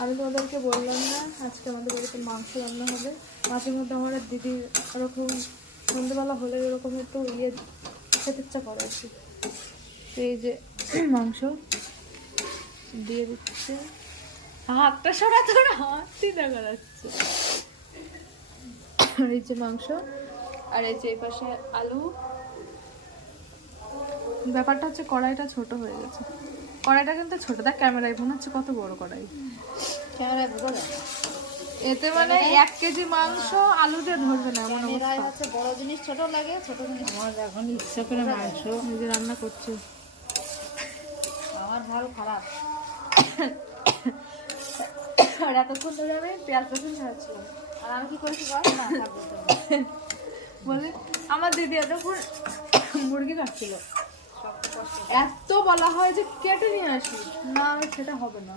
আমি তোমাদেরকে বললাম না আজকে আমাদের বাড়িতে মাংস রান্না হবে। মাঝে মধ্যে আমার আর দিদির এরকম সন্ধ্যেবেলা হলে এরকম একটু খেতে ইচ্ছা করে আর কি। তো এই যে মাংস দিয়ে দিচ্ছে। হাতটা সরা তোর হাতই দেখা যাচ্ছে। এই যে মাংস আর এই যে এই পাশে আলু। ব্যাপারটা হচ্ছে কড়াইটা ছোট হয়ে গেছে। কড়াইটা কিন্তু ছোট, দেখ ক্যামেরায় মনে হচ্ছে কত বড় কড়াই। ক্যামেরায় বড় এতে মানে 1 কেজি মাংস আলু দিয়ে ধরবে না এমন ক্যামেরায় অবস্থা। হচ্ছে বড় জিনিস ছোট লাগে, ছোট জিনিস আমার এখন ইচ্ছা করে মাংস এই যে রান্না করছে। আমার ভালো খারাপ। আর এতক্ষণ ধরে আমি পেঁয়াজ রসুন ছাড়াচ্ছিলাম। আর আমি কি করেছি বল না বলে আমার দিদি এতক্ষণ মুরগি কাটছিল। সব কষ্ট এত বলা হয় যে কেটে নিয়ে আসি, না সেটা হবে না।